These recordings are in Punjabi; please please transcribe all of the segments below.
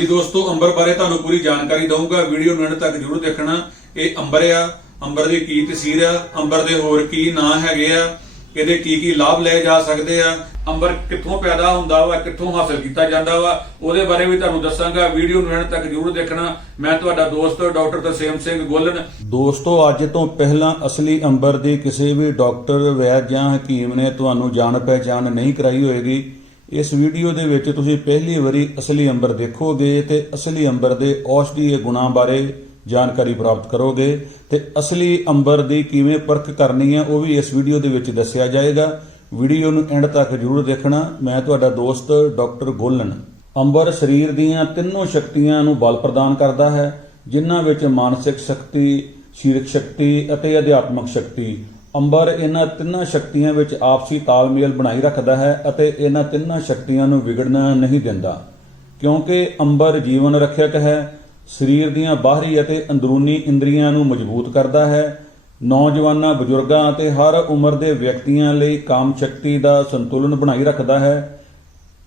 ਜੀ ਦੋਸਤੋ, ਅੰਬਰ ਬਾਰੇ ਤੁਹਾਨੂੰ ਪੂਰੀ ਜਾਣਕਾਰੀ ਦਊਂਗਾ। ਵੀਡੀਓ ਨੂੰ ਐਂਡ ਤੱਕ ਜਰੂਰ ਦੇਖਣਾ। ਇਹ ਅੰਬਰ ਆ। ਅੰਬਰ ਦੀ ਕੀ ਤਸੀਰ ਆ? ਅੰਬਰ ਦੇ ਹੋਰ ਕੀ ਨਾਂ ਹੈਗੇ ਆ? ਇਹਦੇ ਕੀ ਕੀ ਲਾਭ ਲਏ ਜਾ ਸਕਦੇ ਆ? ਅੰਬਰ ਕਿੱਥੋਂ ਪੈਦਾ ਹੁੰਦਾ ਵਾ? ਕਿੱਥੋਂ ਹਾਸਲ ਕੀਤਾ ਜਾਂਦਾ ਵਾ? ਉਹਦੇ ਬਾਰੇ ਵੀ ਤੁਹਾਨੂੰ ਦੱਸਾਂਗਾ। ਵੀਡੀਓ ਨੂੰ ਐਂਡ ਤੱਕ ਜਰੂਰ ਦੇਖਣਾ। ਮੈਂ ਤੁਹਾਡਾ ਦੋਸਤ ਡਾਕਟਰ ਤਰਸੇਮ ਸਿੰਘ ਗੋਲਨ। ਦੋਸਤੋ, ਅੱਜ ਤੋਂ ਪਹਿਲਾਂ ਅਸਲੀ ਅੰਬਰ ਦੀ ਕਿਸੇ ਵੀ ਡਾਕਟਰ, ਵੈਦ ਜਾਂ ਹਕੀਮ ਨੇ ਤੁਹਾਨੂੰ ਜਾਣ ਪਹਿਚਾਣ ਨਹੀਂ ਕਰਾਈ ਹੋਏਗੀ। ਇਸ ਵੀਡੀਓ ਦੇ ਵਿੱਚ ਤੁਸੀਂ ਪਹਿਲੀ ਵਾਰੀ ਅਸਲੀ ਅੰਬਰ ਦੇਖੋਗੇ ਤੇ ਅਸਲੀ ਅੰਬਰ ਦੇ ਔਸ਼ਧੀਏ ਗੁਣਾਂ ਬਾਰੇ ਜਾਣਕਾਰੀ ਪ੍ਰਾਪਤ ਕਰੋਗੇ ਤੇ ਅਸਲੀ ਅੰਬਰ ਦੀ ਕਿਵੇਂ ਪਰਖ ਕਰਨੀ ਹੈ ਉਹ ਵੀ ਇਸ ਵੀਡੀਓ ਦੇ ਵਿੱਚ ਦੱਸਿਆ ਜਾਏਗਾ। ਵੀਡੀਓ ਨੂੰ ਐਂਡ ਤੱਕ ਜਰੂਰ ਦੇਖਣਾ। ਮੈਂ ਤੁਹਾਡਾ ਦੋਸਤ ਡਾਕਟਰ ਗੋਲਨ। ਅੰਬਰ ਸਰੀਰ ਦੀਆਂ ਤਿੰਨੋਂ ਸ਼ਕਤੀਆਂ ਨੂੰ ਬਲ ਪ੍ਰਦਾਨ ਕਰਦਾ ਹੈ, ਜਿਨ੍ਹਾਂ ਵਿੱਚ ਮਾਨਸਿਕ ਸ਼ਕਤੀ, ਸਰੀਰਕ ਸ਼ਕਤੀ ਅਤੇ ਅਧਿਆਤਮਕ ਸ਼ਕਤੀ ਅੰਬਰ ਇਹਨਾਂ ਤਿੰਨਾਂ ਸ਼ਕਤੀਆਂ ਵਿੱਚ ਆਪਸੀ ਤਾਲਮੇਲ ਬਣਾਈ ਰੱਖਦਾ ਹੈ ਅਤੇ ਇਹਨਾਂ ਤਿੰਨਾਂ ਸ਼ਕਤੀਆਂ ਨੂੰ ਵਿਗੜਨਾ ਨਹੀਂ ਦਿੰਦਾ। ਕਿਉਂਕਿ ਅੰਬਰ ਜੀਵਨ ਰੱਖਿਅਕ ਹੈ, ਸਰੀਰ ਦੀਆਂ ਬਾਹਰੀ ਅਤੇ ਅੰਦਰੂਨੀ ਇੰਦਰੀਆਂ ਨੂੰ ਮਜ਼ਬੂਤ ਕਰਦਾ ਹੈ, ਨੌਜਵਾਨਾਂ, ਬਜ਼ੁਰਗਾਂ ਅਤੇ ਹਰ ਉਮਰ ਦੇ ਵਿਅਕਤੀਆਂ ਲਈ ਕਾਮ ਸ਼ਕਤੀ ਦਾ ਸੰਤੁਲਨ ਬਣਾਈ ਰੱਖਦਾ ਹੈ।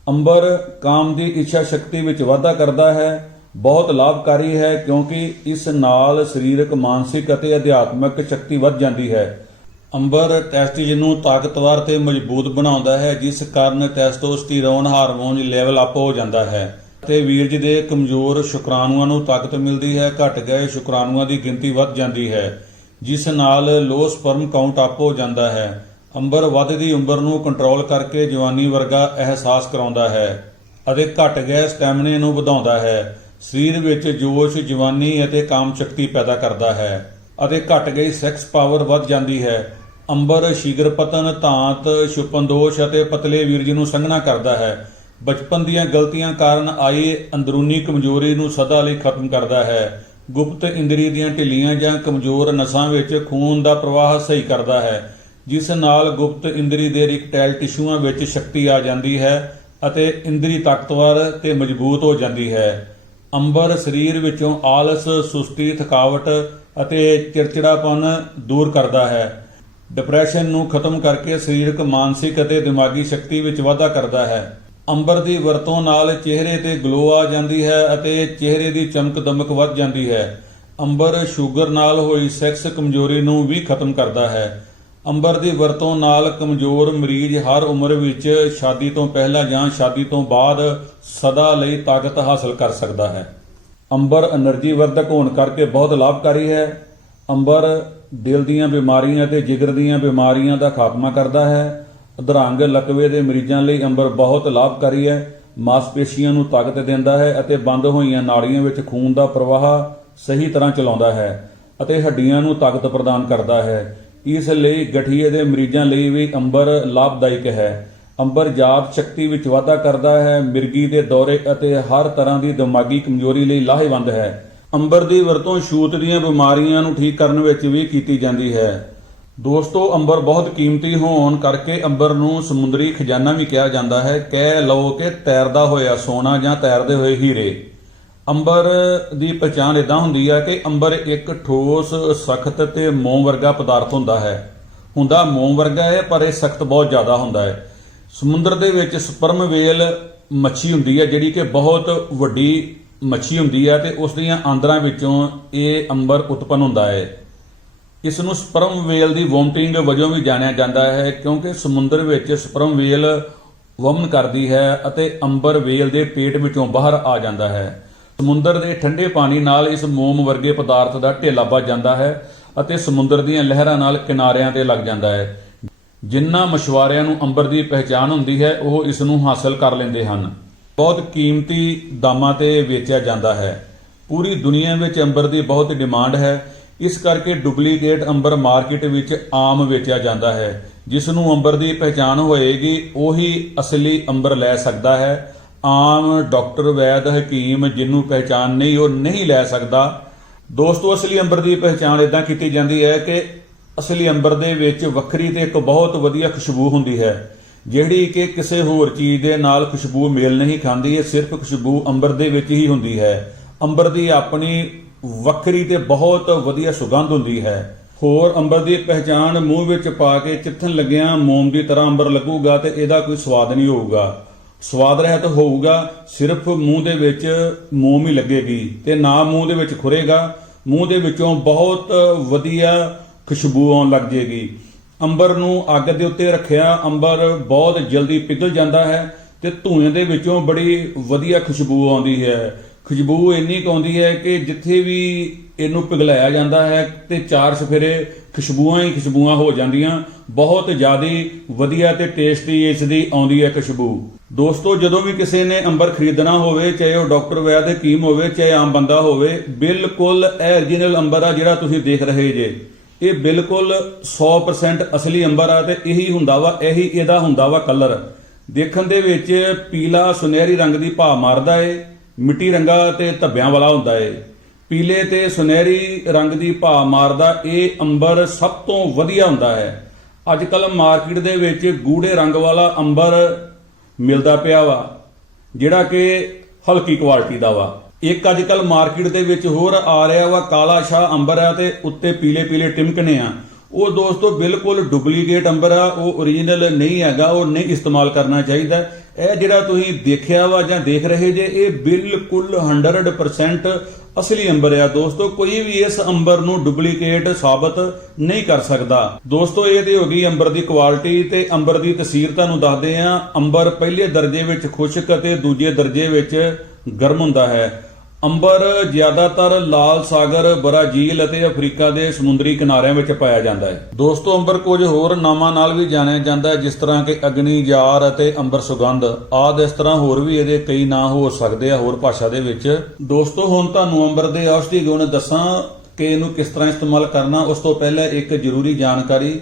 ਅੰਬਰ ਕਾਮ ਦੀ ਇੱਛਾ ਸ਼ਕਤੀ ਵਿੱਚ ਵਾਧਾ ਕਰਦਾ ਹੈ। ਬਹੁਤ ਲਾਭਕਾਰੀ ਹੈ ਕਿਉਂਕਿ ਇਸ ਨਾਲ ਸਰੀਰਕ, ਮਾਨਸਿਕ ਅਤੇ ਅਧਿਆਤਮਿਕ ਸ਼ਕਤੀ ਵੱਧ ਜਾਂਦੀ ਹੈ। ਅੰਬਰ ਟੈਸਟਿਜ ਨੂੰ ਤਾਕਤਵਰ ਤੇ ਮਜ਼ਬੂਤ ਬਣਾਉਂਦਾ ਹੈ, ਜਿਸ ਕਾਰਨ ਟੈਸਟੋਸਟੀਰੋਨ ਹਾਰਮੋਨ ਲੈਵਲ ਅਪ ਹੋ ਜਾਂਦਾ ਹੈ। ਤੇ ਵੀਰਜ ਦੇ ਕਮਜ਼ੋਰ ਸ਼ੁਕਰਾਣੂਆਂ ਨੂੰ ਤਾਕਤ ਮਿਲਦੀ ਹੈ, ਘਟ ਗਏ ਸ਼ੁਕਰਾਣੂਆਂ ਦੀ ਗਿਣਤੀ ਵੱਧ ਜਾਂਦੀ ਹੈ, ਜਿਸ ਨਾਲ ਲੋ ਸਪਰਮ ਕਾਊਂਟ ਅਪ ਹੋ ਜਾਂਦਾ ਹੈ। ਅੰਬਰ ਵੱਧਦੀ ਉਮਰ ਨੂੰ ਕੰਟਰੋਲ ਕਰਕੇ ਜਵਾਨੀ ਵਰਗਾ ਅਹਿਸਾਸ ਕਰਾਉਂਦਾ ਹੈ ਅਤੇ ਘਟ ਗਏ ਸਟੈਮਿਨੇ ਨੂੰ ਵਧਾਉਂਦਾ ਹੈ। ਸਰੀਰ ਵਿੱਚ ਜੋਸ਼, ਜਵਾਨੀ ਅਤੇ ਕਾਮ ਸ਼ਕਤੀ ਪੈਦਾ ਕਰਦਾ ਹੈ ਅਤੇ ਘਟ ਗਈ ਸੈਕਸ ਪਾਵਰ ਵੱਧ ਜਾਂਦੀ ਹੈ। ਅੰਬਰ ਸ਼ੀਗਰ ਪਤਨ ਧਾਂਤ ਛੁਪੰਦੋਸ਼ ਅਤੇ ਪਤਲੇ ਵੀਰਜ ਨੂੰ ਸੰਘਣਾ ਕਰਦਾ ਹੈ। ਬਚਪਨ ਦੀਆਂ ਗਲਤੀਆਂ ਕਾਰਨ ਆਈ ਅੰਦਰੂਨੀ ਕਮਜ਼ੋਰੀ ਨੂੰ ਸਦਾ ਲਈ ਖਤਮ ਕਰਦਾ ਹੈ। ਗੁਪਤ ਇੰਦਰੀ ਦੀਆਂ ਢਿੱਲੀਆਂ ਜਾਂ ਕਮਜ਼ੋਰ ਨਸਾਂ ਵਿੱਚ ਖੂਨ ਦਾ ਪ੍ਰਵਾਹ ਸਹੀ ਕਰਦਾ ਹੈ, ਜਿਸ ਨਾਲ ਗੁਪਤ ਇੰਦਰੀ ਦੇ ਰਿਕਟਾਈਲ ਟਿਸ਼ੂਆਂ ਵਿੱਚ ਸ਼ਕਤੀ ਆ ਜਾਂਦੀ ਹੈ ਅਤੇ ਇੰਦਰੀ ਤਾਕਤਵਰ ਤੇ ਮਜ਼ਬੂਤ ਹੋ ਜਾਂਦੀ ਹੈ। ਅੰਬਰ ਸਰੀਰ ਵਿੱਚੋਂ ਆਲਸ, ਸੁਸਤੀ, ਥਕਾਵਟ ਅਤੇ ਚਿੜਚਿੜਾਪਨ ਦੂਰ ਕਰਦਾ ਹੈ। ਡਿਪਰੈਸ਼ਨ ਨੂੰ ਖਤਮ ਕਰਕੇ ਸਰੀਰਕ, ਮਾਨਸਿਕ ਅਤੇ ਦਿਮਾਗੀ ਸ਼ਕਤੀ ਵਿੱਚ ਵਾਧਾ ਕਰਦਾ ਹੈ। ਅੰਬਰ ਦੀ ਵਰਤੋਂ ਨਾਲ ਚਿਹਰੇ ਤੇ ਗਲੋ ਆ ਜਾਂਦੀ ਹੈ ਅਤੇ ਚਿਹਰੇ ਦੀ ਚਮਕ ਦਮਕ ਵੱਧ ਜਾਂਦੀ ਹੈ। ਅੰਬਰ ਸ਼ੂਗਰ ਨਾਲ ਹੋਈ ਸੈਕਸ ਕਮਜ਼ੋਰੀ ਨੂੰ ਵੀ ਖਤਮ ਕਰਦਾ ਹੈ। ਅੰਬਰ ਦੀ ਵਰਤੋਂ ਨਾਲ ਕਮਜ਼ੋਰ ਮਰੀਜ਼ ਹਰ ਉਮਰ ਵਿੱਚ ਸ਼ਾਦੀ ਤੋਂ ਪਹਿਲਾਂ ਜਾਂ ਸ਼ਾਦੀ ਤੋਂ ਬਾਅਦ ਸਦਾ ਲਈ ਤਾਕਤ ਹਾਸਲ ਕਰ ਸਕਦਾ ਹੈ। ਅੰਬਰ એનર્ਜੀ ਵਰਧਕ ਹੋਣ ਕਰਕੇ ਬਹੁਤ ਲਾਭਕਾਰੀ ਹੈ। ਅੰਬਰ ਦਿਲ ਦੀਆਂ ਬਿਮਾਰੀਆਂ ਅਤੇ ਜਿਗਰ ਦੀਆਂ ਬਿਮਾਰੀਆਂ ਦਾ ਖਾਤਮਾ ਕਰਦਾ ਹੈ। ਅਧਰੰਗ ਲਕਵੇ ਦੇ ਮਰੀਜ਼ਾਂ ਲਈ ਅੰਬਰ ਬਹੁਤ ਲਾਭਕਾਰੀ ਹੈ। ਮਾਸਪੇਸ਼ੀਆਂ ਨੂੰ ਤਾਕਤ ਦਿੰਦਾ ਹੈ ਅਤੇ ਬੰਦ ਹੋਈਆਂ ਨਾੜੀਆਂ ਵਿੱਚ ਖੂਨ ਦਾ ਪ੍ਰਵਾਹ ਸਹੀ ਤਰ੍ਹਾਂ ਚਲਾਉਂਦਾ ਹੈ ਅਤੇ ਹੱਡੀਆਂ ਨੂੰ ਤਾਕਤ ਪ੍ਰਦਾਨ ਕਰਦਾ ਹੈ। ਇਸ ਲਈ ਗਠੀਏ ਦੇ ਮਰੀਜ਼ਾਂ ਲਈ ਵੀ ਅੰਬਰ ਲਾਭਦਾਇਕ ਹੈ। ਅੰਬਰ ਜਾਪ ਸ਼ਕਤੀ ਵਿੱਚ ਵਾਧਾ ਕਰਦਾ ਹੈ। ਮਿਰਗੀ ਦੇ ਦੌਰੇ ਅਤੇ ਹਰ ਤਰ੍ਹਾਂ ਦੀ ਦਿਮਾਗੀ ਕਮਜ਼ੋਰੀ ਲਈ ਲਾਹੇਵੰਦ ਹੈ। ਅੰਬਰ ਦੀ ਵਰਤੋਂ ਛੂਤ ਦੀਆਂ ਬਿਮਾਰੀਆਂ ਨੂੰ ਠੀਕ ਕਰਨ ਵਿੱਚ ਵੀ ਕੀਤੀ ਜਾਂਦੀ ਹੈ। ਦੋਸਤੋ, ਅੰਬਰ ਬਹੁਤ ਕੀਮਤੀ ਹੋਣ ਕਰਕੇ ਅੰਬਰ ਨੂੰ ਸਮੁੰਦਰੀ ਖਜ਼ਾਨਾ ਵੀ ਕਿਹਾ ਜਾਂਦਾ ਹੈ। ਕਹਿ ਲਓ ਕਿ ਤੈਰਦਾ ਹੋਇਆ ਸੋਨਾ ਜਾਂ ਤੈਰਦੇ ਹੋਏ ਹੀਰੇ। ਅੰਬਰ ਦੀ ਪਛਾਣ ਇਦਾਂ ਹੁੰਦੀ ਹੈ ਕਿ ਅੰਬਰ ਇੱਕ ਠੋਸ, ਸਖਤ ਤੇ ਮੋਮ ਵਰਗਾ ਪਦਾਰਥ ਹੁੰਦਾ ਹੈ। ਹੁੰਦਾ ਮੋਮ ਵਰਗਾ ਹੈ, ਪਰ ਇਹ ਸਖਤ ਬਹੁਤ ਜ਼ਿਆਦਾ ਹੁੰਦਾ ਹੈ। ਸਮੁੰਦਰ ਦੇ ਵਿੱਚ ਸਪਰਮ ਵੇਲ ਮੱਛੀ ਹੁੰਦੀ ਹੈ, ਜਿਹੜੀ ਕਿ ਬਹੁਤ ਵੱਡੀ ਮੱਛੀ ਹੁੰਦੀ ਹੈ ਤੇ ਉਸ ਦੀਆਂ ਆਂਦਰਾਂ ਵਿੱਚੋਂ ਇਹ ਅੰਬਰ ਉਤਪਨ ਹੁੰਦਾ ਹੈ। ਇਸ ਨੂੰ ਸਪਰਮ ਵੇਲ ਦੀ ਵੋਮਟਿੰਗ ਵਜੋਂ ਵੀ ਜਾਣਿਆ ਜਾਂਦਾ ਹੈ ਕਿਉਂਕਿ ਸਮੁੰਦਰ ਵਿੱਚ ਸਪਰਮ ਵੇਲ ਵਮਨ ਕਰਦੀ ਹੈ ਅਤੇ ਅੰਬਰ ਵੇਲ ਦੇ ਪੇਟ ਵਿੱਚੋਂ ਬਾਹਰ ਆ ਜਾਂਦਾ ਹੈ। ਸਮੁੰਦਰ ਦੇ ਠੰਡੇ ਪਾਣੀ ਨਾਲ ਇਸ ਮੋਮ ਵਰਗੇ ਪਦਾਰਥ ਦਾ ਢੇਲਾ ਵੱਜ ਜਾਂਦਾ ਹੈ ਅਤੇ ਸਮੁੰਦਰ ਦੀਆਂ ਲਹਿਰਾਂ ਨਾਲ ਕਿਨਾਰਿਆਂ ਤੇ ਲੱਗ ਜਾਂਦਾ ਹੈ। ਜਿਨ੍ਹਾਂ ਮਛੁਆਰਿਆਂ ਨੂੰ ਅੰਬਰ ਦੀ ਪਹਿਚਾਣ ਹੁੰਦੀ ਹੈ, ਉਹ ਇਸ ਨੂੰ ਹਾਸਲ ਕਰ ਲੈਂਦੇ ਹਨ। ਬਹੁਤ ਕੀਮਤੀ ਦਾਮਾਂ ਤੇ ਵੇਚਿਆ ਜਾਂਦਾ ਹੈ। ਪੂਰੀ ਦੁਨੀਆ ਵਿੱਚ ਅੰਬਰ ਦੀ ਬਹੁਤ ਡਿਮਾਂਡ ਹੈ। ਇਸ ਕਰਕੇ ਡੁਪਲੀਕੇਟ ਅੰਬਰ ਮਾਰਕੀਟ ਵਿੱਚ ਆਮ ਵੇਚਿਆ ਜਾਂਦਾ ਹੈ। ਜਿਸ ਨੂੰ ਅੰਬਰ ਦੀ ਪਹਿਚਾਣ ਹੋਏਗੀ, ਉਹੀ ਅਸਲੀ ਅੰਬਰ ਲੈ ਸਕਦਾ ਹੈ। ਆਮ ਡਾਕਟਰ ਵੈਦ ਹਕੀਮ ਜਿਹਨੂੰ ਪਹਿਚਾਣ ਨਹੀਂ, ਉਹ ਨਹੀਂ ਲੈ ਸਕਦਾ। ਦੋਸਤੋ, ਅਸਲੀ ਅੰਬਰ ਦੀ ਪਹਿਚਾਣ ਇਦਾਂ ਕੀਤੀ ਜਾਂਦੀ ਹੈ ਕਿ ਅਸਲੀ ਅੰਬਰ ਦੇ ਵਿੱਚ ਵੱਖਰੀ ਤੇ ਇੱਕ ਬਹੁਤ ਵਧੀਆ ਖੁਸ਼ਬੂ ਹੁੰਦੀ ਹੈ। ਜਿਹੜੀ ਕਿ ਕਿਸੇ ਹੋਰ ਚੀਜ਼ ਦੇ ਨਾਲ ਖੁਸ਼ਬੂ ਮੇਲ ਨਹੀਂ ਖਾਂਦੀ, ਇਹ ਸਿਰਫ ਖੁਸ਼ਬੂ ਅੰਬਰ ਦੇ ਵਿੱਚ ਹੀ ਹੁੰਦੀ ਹੈ। ਅੰਬਰ ਦੀ ਆਪਣੀ ਵੱਖਰੀ ਤੇ ਬਹੁਤ ਵਧੀਆ ਸੁਗੰਧ ਹੁੰਦੀ ਹੈ। ਹੋਰ ਅੰਬਰ ਦੀ ਪਹਿਚਾਣ ਮੂੰਹ ਵਿੱਚ ਪਾ ਕੇ ਚਿੱਥਣ ਲੱਗਿਆਂ ਮੋਮ ਦੀ ਤਰ੍ਹਾਂ ਅੰਬਰ ਲੱਗੂਗਾ ਤੇ ਇਹਦਾ ਕੋਈ ਸਵਾਦ ਨਹੀਂ ਹੋਊਗਾ। ਸਵਾਦ ਰਹਿਤ ਹੋਊਗਾ, ਸਿਰਫ ਮੂੰਹ ਦੇ ਵਿੱਚ ਮੋਮ ਹੀ ਲੱਗੇਗੀ ਤੇ ਨਾ ਮੂੰਹ ਦੇ ਵਿੱਚ ਖੁਰੇਗਾ। ਮੂੰਹ ਦੇ ਵਿੱਚੋਂ ਬਹੁਤ ਵਧੀਆ ਖੁਸ਼ਬੂ ਆਉਣ ਲੱਗ ਜੇਗੀ। ਅੰਬਰ ਨੂੰ ਅੱਗ ਦੇ ਉੱਤੇ ਰੱਖਿਆ। ਅੰਬਰ ਬਹੁਤ ਜਲਦੀ ਪਿਘਲ ਜਾਂਦਾ ਹੈ ਤੇ ਧੂਏ ਦੇ ਵਿੱਚੋਂ ਬੜੀ ਵਧੀਆ ਖੁਸ਼ਬੂ ਆਉਂਦੀ ਹੈ। ਖੁਸ਼ਬੂ ਇੰਨੀ ਕੁ ਆਉਂਦੀ ਹੈ ਕਿ ਜਿੱਥੇ ਵੀ ਇਹਨੂੰ ਪਿਘਲਾਇਆ ਜਾਂਦਾ ਹੈ ਤੇ ਚਾਰ ਸਫੇਰੇ ਖੁਸ਼ਬੂਆਂ ਹੀ ਖੁਸ਼ਬੂਆਂ ਹੋ ਜਾਂਦੀਆਂ। ਬਹੁਤ ਜ਼ਿਆਦੀ ਵਧੀਆ ਤੇ ਟੇਸਟੀ ਇਸ ਦੀ ਆਉਂਦੀ ਹੈ ਖੁਸ਼ਬੂ। ਦੋਸਤੋ, ਜਦੋਂ ਵੀ ਕਿਸੇ ਨੇ ਅੰਬਰ ਖਰੀਦਣਾ ਹੋਵੇ, ਚਾਹੇ ਉਹ ਡਾਕਟਰ ਵੈਦ ਕੀਮ ਹੋਵੇ, ਚਾਹੇ ਆਮ ਬੰਦਾ ਹੋਵੇ, ਬਿਲਕੁਲ ਇਹ origignal ਅੰਬਰ ਆ ਜਿਹੜਾ ਤੁਸੀਂ ਦੇਖ ਰਹੇ ਜੇ। ਇਹ ਬਿਲਕੁਲ 100% ਅਸਲੀ ਅੰਬਰ ਆ ਤੇ ਇਹੀ ਹੁੰਦਾ ਵਾ, ਇਹੀ ਇਹਦਾ ਹੁੰਦਾ ਵਾ ਕਲਰ ਦੇਖਣ ਦੇ ਵਿੱਚ ਪੀਲਾ ਸੁਨਹਿਰੀ ਰੰਗ ਦੀ ਭਾ ਮਾਰਦਾ ਏ, ਮਿੱਟੀ ਰੰਗਾ ਤੇ ਧੱਬਿਆਂ ਵਾਲਾ ਹੁੰਦਾ ਏ। ਪੀਲੇ ਤੇ ਸੁਨਹਿਰੀ ਰੰਗ ਦੀ ਭਾ ਮਾਰਦਾ ਇਹ ਅੰਬਰ ਸਭ ਤੋਂ ਵਧੀਆ ਹੁੰਦਾ ਹੈ। ਅੱਜ ਕੱਲ ਮਾਰਕੀਟ ਦੇ ਵਿੱਚ ਗੂੜੇ ਰੰਗ ਵਾਲਾ ਅੰਬਰ ਮਿਲਦਾ ਪਿਆ ਵਾ, ਜਿਹੜਾ ਕਿ ਹਲਕੀ ਕੁਆਲਿਟੀ ਦਾ ਵਾ। ਇੱਕ ਅੱਜ ਕੱਲ ਮਾਰਕੀਟ ਦੇ ਵਿੱਚ ਹੋਰ ਆ ਰਿਹਾ ਵਾ, ਕਾਲਾ ਸ਼ਾਹ ਅੰਬਰ ਆ ਤੇ ਉੱਤੇ ਪੀਲੇ ਪੀਲੇ ਟਿਮਕਣੇ ਆ। ਉਹ ਦੋਸਤੋ ਬਿਲਕੁਲ ਡੁਪਲੀਕੇਟ ਅੰਬਰ ਆ, ਉਹ ਓਰੀਜਨਲ ਨਹੀਂ ਹੈਗਾ, ਉਹ ਨਹੀਂ ਇਸਤੇਮਾਲ ਕਰਨਾ ਚਾਹੀਦਾ। ਇਹ ਜਿਹੜਾ ਤੁਸੀਂ ਦੇਖਿਆ ਵਾ ਜਾਂ ਦੇਖ ਰਹੇ ਜੇ, ਇਹ ਬਿਲਕੁਲ 100% ਅਸਲੀ ਅੰਬਰ ਆ। ਦੋਸਤੋ ਕੋਈ ਵੀ ਇਸ ਅੰਬਰ ਨੂੰ ਡੁਪਲੀਕੇਟ ਸਾਬਤ ਨਹੀਂ ਕਰ ਸਕਦਾ। ਦੋਸਤੋ ਇਹ ਤੇ ਹੋ ਗਈ ਅੰਬਰ ਦੀ ਕੁਆਲਿਟੀ ਤੇ ਅੰਬਰ ਦੀ ਤਸਵੀਰ ਤੁਹਾਨੂੰ ਦੱਸਦੇ ਆ। ਅੰਬਰ ਪਹਿਲੇ ਦਰਜੇ ਵਿੱਚ ਖੁਸ਼ਕ ਅਤੇ ਦੂਜੇ ਦਰਜੇ ਵਿੱਚ ਗਰਮ ਹੁੰਦਾ ਹੈ। ਅੰਬਰ ਜ਼ਿਆਦਾਤਰ ਲਾਲ ਸਾਗਰ, ਬਰਾਜੀਲ ਅਤੇ ਅਫਰੀਕਾ ਦੇ ਸਮੁੰਦਰੀ ਕਿਨਾਰਿਆਂ ਵਿੱਚ ਪਾਇਆ ਜਾਂਦਾ ਹੈ। ਦੋਸਤੋ, ਅੰਬਰ ਕੁਝ ਹੋਰ ਨਾਮਾਂ ਨਾਲ ਵੀ ਜਾਣਿਆ ਜਾਂਦਾ ਹੈ, ਜਿਸ ਤਰ੍ਹਾਂ ਕਿ ਅਗਨੀ ਜਾਰ ਅਤੇ ਅੰਬਰ ਸੁਗੰਧ। ਆਦਿ ਇਸ ਤਰ੍ਹਾਂ ਹੋਰ ਵੀ ਇਹਦੇ ਕਈ ਨਾਂ ਹੋ ਸਕਦੇ ਆ ਹੋਰ ਭਾਸ਼ਾ ਦੇ ਵਿੱਚ। ਦੋਸਤੋ, ਹੁਣ ਤੁਹਾਨੂੰ ਅੰਬਰ ਦੇ ਔਸ਼ਧੀ ਗੁਣ ਦੱਸਾਂ ਕਿ ਇਹਨੂੰ ਕਿਸ ਤਰ੍ਹਾਂ ਇਸਤੇਮਾਲ ਕਰਨਾ, ਉਸ ਤੋਂ ਪਹਿਲਾਂ ਇੱਕ ਜ਼ਰੂਰੀ ਜਾਣਕਾਰੀ।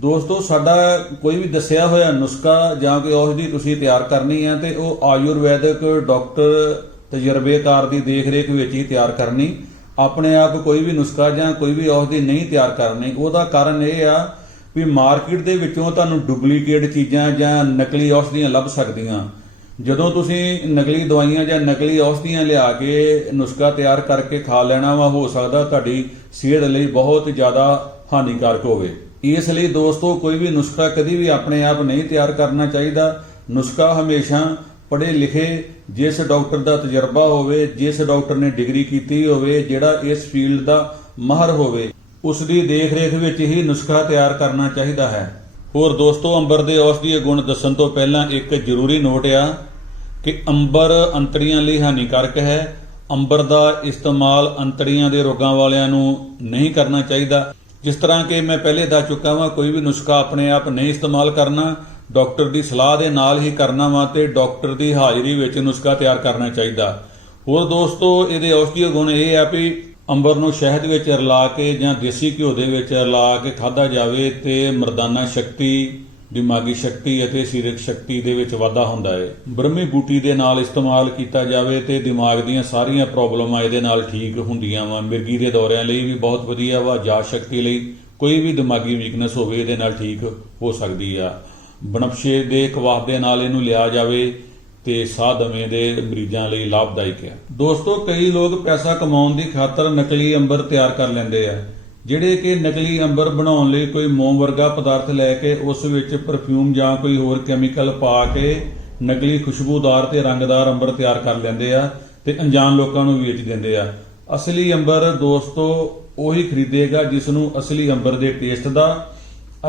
ਦੋਸਤੋ, ਸਾਡਾ ਕੋਈ ਵੀ ਦੱਸਿਆ ਹੋਇਆ ਨੁਸਖਾ ਜਾਂ ਕੋਈ ਔਸ਼ਧੀ ਤੁਸੀਂ ਤਿਆਰ ਕਰਨੀ ਹੈ ਤੇ ਉਹ ਆਯੁਰਵੈਦਿਕ ਡਾਕਟਰ ਤਜਰਬੇਕਾਰ ਦੀ ਦੇਖ-ਰੇਖ ਵਿੱਚ ਹੀ ਤਿਆਰ ਕਰਨੀ, ਆਪਣੇ ਆਪ ਕੋਈ ਵੀ ਨੁਸਖਾ ਜਾਂ ਕੋਈ ਵੀ ਔਸ਼ਧੀ ਨਹੀਂ ਤਿਆਰ ਕਰਨੀ, ਉਹਦਾ ਕਾਰਨ ਇਹ ਆ ਵੀ ਮਾਰਕੀਟ ਦੇ ਵਿੱਚੋਂ ਤੁਹਾਨੂੰ ਡੁਪਲੀਕੇਟ ਚੀਜ਼ਾਂ ਜਾਂ ਨਕਲੀ ਔਸ਼ਧੀਆਂ ਲੱਭ ਸਕਦੀਆਂ। ਜਦੋਂ ਤੁਸੀਂ ਨਕਲੀ ਦਵਾਈਆਂ ਜਾਂ ਨਕਲੀ ਔਸ਼ਧੀਆਂ ਲਿਆ ਕੇ ਨੁਸਖਾ ਤਿਆਰ ਕਰਕੇ ਖਾ ਲੈਣਾ ਵਾ, ਹੋ ਸਕਦਾ ਤੁਹਾਡੀ ਸਿਹਤ ਲਈ ਬਹੁਤ ਜ਼ਿਆਦਾ ਹਾਨੀਕਾਰਕ ਹੋਵੇ। ਇਸ ਲਈ ਦੋਸਤੋ, ਕੋਈ ਵੀ ਨੁਸਖਾ ਕਦੀ ਵੀ ਆਪਣੇ ਆਪ ਨਹੀਂ ਤਿਆਰ ਕਰਨਾ ਚਾਹੀਦਾ। ਨੁਸਖਾ ਹਮੇਸ਼ਾ ਪੜ੍ਹੇ ਲਿਖੇ ਜਿਸ ਡਾਕਟਰ ਦਾ ਤਜਰਬਾ ਹੋਵੇ, ਜਿਸ ਡਾਕਟਰ ਨੇ ਡਿਗਰੀ ਕੀਤੀ ਹੋਵੇ, ਜਿਹੜਾ ਇਸ ਫੀਲਡ ਦਾ ਮਾਹਰ ਹੋਵੇ, ਉਸ ਦੀ ਦੇਖ-ਰੇਖ ਵਿੱਚ ਹੀ ਨੁਸਖਾ ਤਿਆਰ ਕਰਨਾ ਚਾਹੀਦਾ ਹੈ। ਹੋਰ ਦੋਸਤੋ, ਅੰਬਰ ਦੇ ਔਸ਼ਧੀ ਗੁਣ ਦੱਸਣ ਤੋਂ ਪਹਿਲਾਂ ਇੱਕ ਜ਼ਰੂਰੀ ਨੋਟ ਆ ਕਿ ਅੰਬਰ ਅੰਤੜੀਆਂ ਲਈ ਹਾਨੀਕਾਰਕ ਹੈ। ਅੰਬਰ ਦਾ ਇਸਤੇਮਾਲ ਅੰਤੜੀਆਂ ਦੇ ਰੋਗਾਂ ਵਾਲਿਆਂ ਨੂੰ ਨਹੀਂ ਕਰਨਾ ਚਾਹੀਦਾ। ਜਿਸ ਤਰ੍ਹਾਂ ਕਿ ਮੈਂ ਪਹਿਲੇ ਦੱਸ ਚੁੱਕਾ ਹਾਂ ਕੋਈ ਵੀ ਨੁਸਖਾ ਆਪਣੇ ਆਪ ਨਹੀਂ ਇਸਤੇਮਾਲ ਕਰਨਾ ਡਾਕਟਰ ਦੀ ਸਲਾਹ ਦੇ ਨਾਲ ਹੀ ਕਰਨਾ ਵਾ ਤੇ ਡਾਕਟਰ ਦੀ ਹਾਜ਼ਰੀ ਵਿੱਚ ਨੁਸਖਾ ਤਿਆਰ ਕਰਨਾ ਚਾਹੀਦਾ। ਹੋਰ ਦੋਸਤੋ, ਇਹਦੇ ਔਸ਼ਧੀ ਗੁਣ ਇਹ ਆ ਵੀ ਅੰਬਰ ਨੂੰ ਸ਼ਹਿਦ ਵਿੱਚ ਰਲਾ ਕੇ ਜਾਂ ਦੇਸੀ ਘਿਓ ਦੇ ਵਿੱਚ ਰਲਾ ਕੇ ਖਾਧਾ ਜਾਵੇ ਤੇ ਮਰਦਾਨਾ ਸ਼ਕਤੀ, ਦਿਮਾਗੀ ਸ਼ਕਤੀ ਅਤੇ ਸਰੀਰਕ ਸ਼ਕਤੀ ਦੇ ਵਿੱਚ ਵਾਧਾ ਹੁੰਦਾ ਹੈ। ਬ੍ਰਹਮੀ ਬੂਟੀ ਦੇ ਨਾਲ ਇਸਤੇਮਾਲ ਕੀਤਾ ਜਾਵੇ ਤੇ ਦਿਮਾਗ ਦੀਆਂ ਸਾਰੀਆਂ ਪ੍ਰੋਬਲਮਾਂ ਇਹਦੇ ਨਾਲ ਠੀਕ ਹੁੰਦੀਆਂ ਵਾ। ਮਿਰਗੀ ਦੇ ਦੌਰਿਆਂ ਲਈ ਵੀ ਬਹੁਤ ਵਧੀਆ ਵਾ। ਯਾਦ ਸ਼ਕਤੀ ਲਈ ਕੋਈ ਵੀ ਦਿਮਾਗੀ ਵੀਕਨੈਸ ਹੋਵੇ, ਇਹਦੇ ਨਾਲ ਠੀਕ ਹੋ ਸਕਦੀ ਆ। ਬਨਫਸ਼ੇ ਦੇ ਖਵਾਬ ਦੇ ਨਾਲ ਇਹਨੂੰ ਲਿਆ ਜਾਵੇ ਤੇ ਸਾਹ ਦਮੇ ਦੇ ਮਰੀਜ਼ਾਂ ਲਈ ਲਾਭਦਾਇਕ ਹੈ। ਦੋਸਤੋ, ਕਈ ਲੋਕ ਪੈਸਾ ਕਮਾਉਣ ਦੀ ਖਾਤਰ ਨਕਲੀ ਅੰਬਰ ਤਿਆਰ ਕਰ ਲੈਂਦੇ ਆ। ਜਿਹੜੇ ਕਿ ਨਕਲੀ ਅੰਬਰ ਬਣਾਉਣ ਲਈ ਕੋਈ ਮੋਮ ਵਰਗਾ ਪਦਾਰਥ ਲੈ ਕੇ ਉਸ ਵਿੱਚ ਪਰਫਿਊਮ ਜਾਂ ਕੋਈ ਹੋਰ ਕੈਮੀਕਲ ਪਾ ਕੇ ਨਕਲੀ ਖੁਸ਼ਬੂਦਾਰ ਤੇ ਰੰਗਦਾਰ ਅੰਬਰ ਤਿਆਰ ਕਰ ਲੈਂਦੇ ਆ ਤੇ ਅਣਜਾਣ ਲੋਕਾਂ ਨੂੰ ਵੇਚ ਦਿੰਦੇ ਆ। ਅਸਲੀ ਅੰਬਰ ਦੋਸਤੋ, ਉਹੀ ਖਰੀਦੇਗਾ ਜਿਸ ਨੂੰ ਅਸਲੀ ਅੰਬਰ ਦੇ ਟੇਸਟ ਦਾ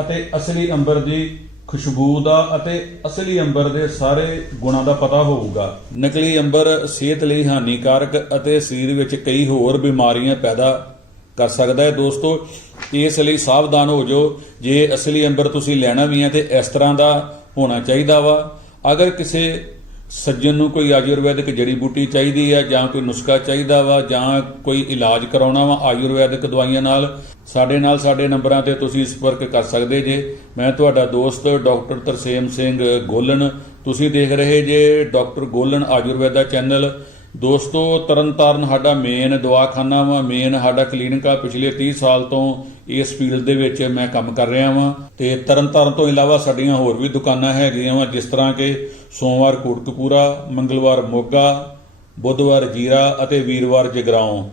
ਅਤੇ ਅਸਲੀ ਅੰਬਰ ਦੀ ਖੁਸ਼ਬੂ ਦਾ ਅਤੇ ਅਸਲੀ ਅੰਬਰ ਦੇ ਸਾਰੇ ਗੁਣਾਂ ਦਾ ਪਤਾ ਹੋਊਗਾ। ਨਕਲੀ ਅੰਬਰ ਸਿਹਤ ਲਈ ਹਾਨੀਕਾਰਕ ਅਤੇ ਸਰੀਰ ਵਿੱਚ ਕਈ ਹੋਰ ਬਿਮਾਰੀਆਂ ਪੈਦਾ ਕਰ ਸਕਦਾ ਹੈ। ਦੋਸਤੋ, ਇਸ ਲਈ ਸਾਵਧਾਨ ਹੋ ਜਾਓ। ਜੇ ਅਸਲੀ ਅੰਬਰ ਤੁਸੀਂ ਲੈਣਾ ਵੀ ਹੈ ਤੇ ਇਸ ਤਰ੍ਹਾਂ ਦਾ ਹੋਣਾ ਚਾਹੀਦਾ ਵਾ। ਅਗਰ ਕਿਸੇ ਸੱਜਣ ਨੂੰ ਕੋਈ ਆਯੁਰਵੈਦਿਕ ਜੜੀ ਬੂਟੀ ਚਾਹੀਦੀ ਹੈ, ਜਾਂ ਕੋਈ ਨੁਸਖਾ ਚਾਹੀਦਾ ਵਾ, ਜਾਂ ਕੋਈ ਇਲਾਜ ਕਰਾਉਣਾ ਵਾ, ਆਯੁਰਵੈਦਿਕ ਦਵਾਈਆਂ ਨਾਲ, ਸਾਡੇ ਨਾਲ ਸਾਡੇ ਨੰਬਰਾਂ ਤੇ ਤੁਸੀਂ ਸੰਪਰਕ ਕਰ ਸਕਦੇ ਜੇ। ਮੈਂ ਤੁਹਾਡਾ ਦੋਸਤ ਡਾਕਟਰ ਤਰਸੇਮ ਸਿੰਘ ਗੋਲਣ ਤੁਸੀਂ ਦੇਖ ਰਹੇ ਜੇ ਡਾਕਟਰ ਗੋਲਣ ਆਯੁਰਵੈਦਾ ਚੈਨਲ। ਦੋਸਤੋ, ਤਰਨਤਾਰਨ ਸਾਡਾ ਮੇਨ ਦਵਾਖਾਨਾ ਵਾ ਮੇਨ ਸਾਡਾ ਕਲੀਨਿਕ ਆ। ਪਿਛਲੇ 30 ਸਾਲ ਤੋਂ ਇਸ ਫੀਲਡ ਦੇ ਵਿੱਚ ਮੈਂ ਕੰਮ ਕਰ ਰਿਹਾ ਵਾਂ। ਤੇ ਤਰਨਤਾਰਨ ਤੋਂ ਇਲਾਵਾ ਸਾਡੀਆਂ ਹੋਰ ਵੀ ਦੁਕਾਨਾਂ ਹੈਗੀਆਂ ਵਾ, ਜਿਸ ਤਰ੍ਹਾਂ ਕਿ ਸੋਮਵਾਰ ਕੋਟਕਪੂਰਾ, ਮੰਗਲਵਾਰ ਮੋਗਾ, ਬੁੱਧਵਾਰ ਜੀਰਾ ਅਤੇ ਵੀਰਵਾਰ ਜਗਰਾਉਂ।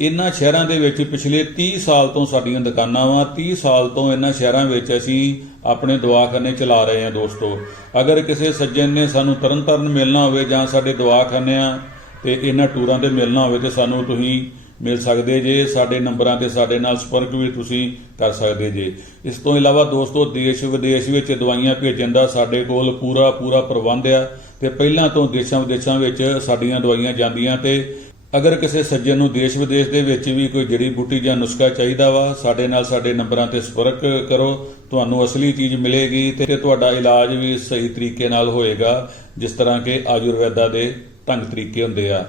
ਇਹਨਾਂ ਸ਼ਹਿਰਾਂ ਦੇ ਵਿੱਚ ਪਿਛਲੇ 30 ਸਾਲ ਤੋਂ ਸਾਡੀਆਂ ਦੁਕਾਨਾਂ ਵਾ। 30 ਸਾਲ ਤੋਂ ਇਹਨਾਂ ਸ਼ਹਿਰਾਂ ਵਿੱਚ ਅਸੀਂ ਆਪਣੇ ਦਵਾਖਾਨੇ ਚਲਾ ਰਹੇ ਹਾਂ ਦੋਸਤੋ। ਅਗਰ ਕਿਸੇ ਸੱਜਣ ਨੇ ਸਾਨੂੰ ਤਰਨਤਾਰਨ ਮਿਲਣਾ ਹੋਵੇ ਜਾਂ ਸਾਡੇ ਦਵਾਖਾਨਿਆਂ ਤੇ ਇਹਨਾਂ ਟੂਰਾਂ ਤੇ ਮਿਲਣਾ ਹੋਵੇ ਤੇ ਸਾਨੂੰ ਤੁਸੀਂ ਮਿਲ ਸਕਦੇ ਜੇ, ਸਾਡੇ ਨੰਬਰਾਂ ਤੇ ਸਾਡੇ ਨਾਲ ਸੰਪਰਕ ਵੀ ਤੁਸੀਂ ਕਰ ਸਕਦੇ ਜੇ। ਇਸ ਤੋਂ ਇਲਾਵਾ ਦੋਸਤੋ, ਦੇਸ਼ ਵਿਦੇਸ਼ ਵਿੱਚ ਦਵਾਈਆਂ ਭੇਜਣ ਦਾ ਸਾਡੇ ਕੋਲ ਪੂਰਾ ਪੂਰਾ ਪ੍ਰਬੰਧ ਆ ਤੇ ਪਹਿਲਾਂ ਤੋਂ ਦੇਸ਼ਾਂ ਵਿਦੇਸ਼ਾਂ ਵਿੱਚ ਸਾਡੀਆਂ ਦਵਾਈਆਂ ਜਾਂਦੀਆਂ ਤੇ ਅਗਰ ਕਿਸੇ ਸੱਜਣ ਨੂੰ ਦੇਸ਼ ਵਿਦੇਸ਼ ਦੇ ਵਿੱਚ ਵੀ ਕੋਈ ਜੜੀ ਬੂਟੀ ਜਾਂ ਨੁਸਖਾ ਚਾਹੀਦਾ ਵਾ, ਸਾਡੇ ਨਾਲ ਸਾਡੇ ਨੰਬਰਾਂ ਤੇ ਸੰਪਰਕ ਕਰੋ, ਤੁਹਾਨੂੰ ਅਸਲੀ ਚੀਜ਼ ਮਿਲੇਗੀ ਤੇ ਤੁਹਾਡਾ ਇਲਾਜ ਵੀ ਸਹੀ ਤਰੀਕੇ ਨਾਲ ਹੋਏਗਾ, ਜਿਸ ਤਰ੍ਹਾਂ ਕਿ ਆਯੁਰਵੈਦਾ ਦੇ ਢੰਗ ਤਰੀਕੇ ਹੁੰਦੇ ਆ।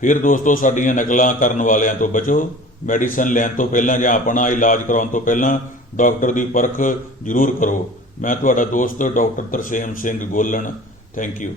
ਫਿਰ ਦੋਸਤੋ, ਸਾਡੀਆਂ ਨਕਲਾਂ ਕਰਨ ਵਾਲਿਆਂ ਤੋਂ ਬਚੋ, ਮੈਡੀਸਨ ਲੈਣ ਤੋਂ ਪਹਿਲਾਂ ਜਾਂ ਆਪਣਾ ਇਲਾਜ ਕਰਾਉਣ ਤੋਂ ਪਹਿਲਾਂ ਡਾਕਟਰ ਦੀ ਪਰਖ ਜ਼ਰੂਰ ਕਰੋ। ਮੈਂ ਤੁਹਾਡਾ ਦੋਸਤ doctor Tarsem Singh Golan. Thank you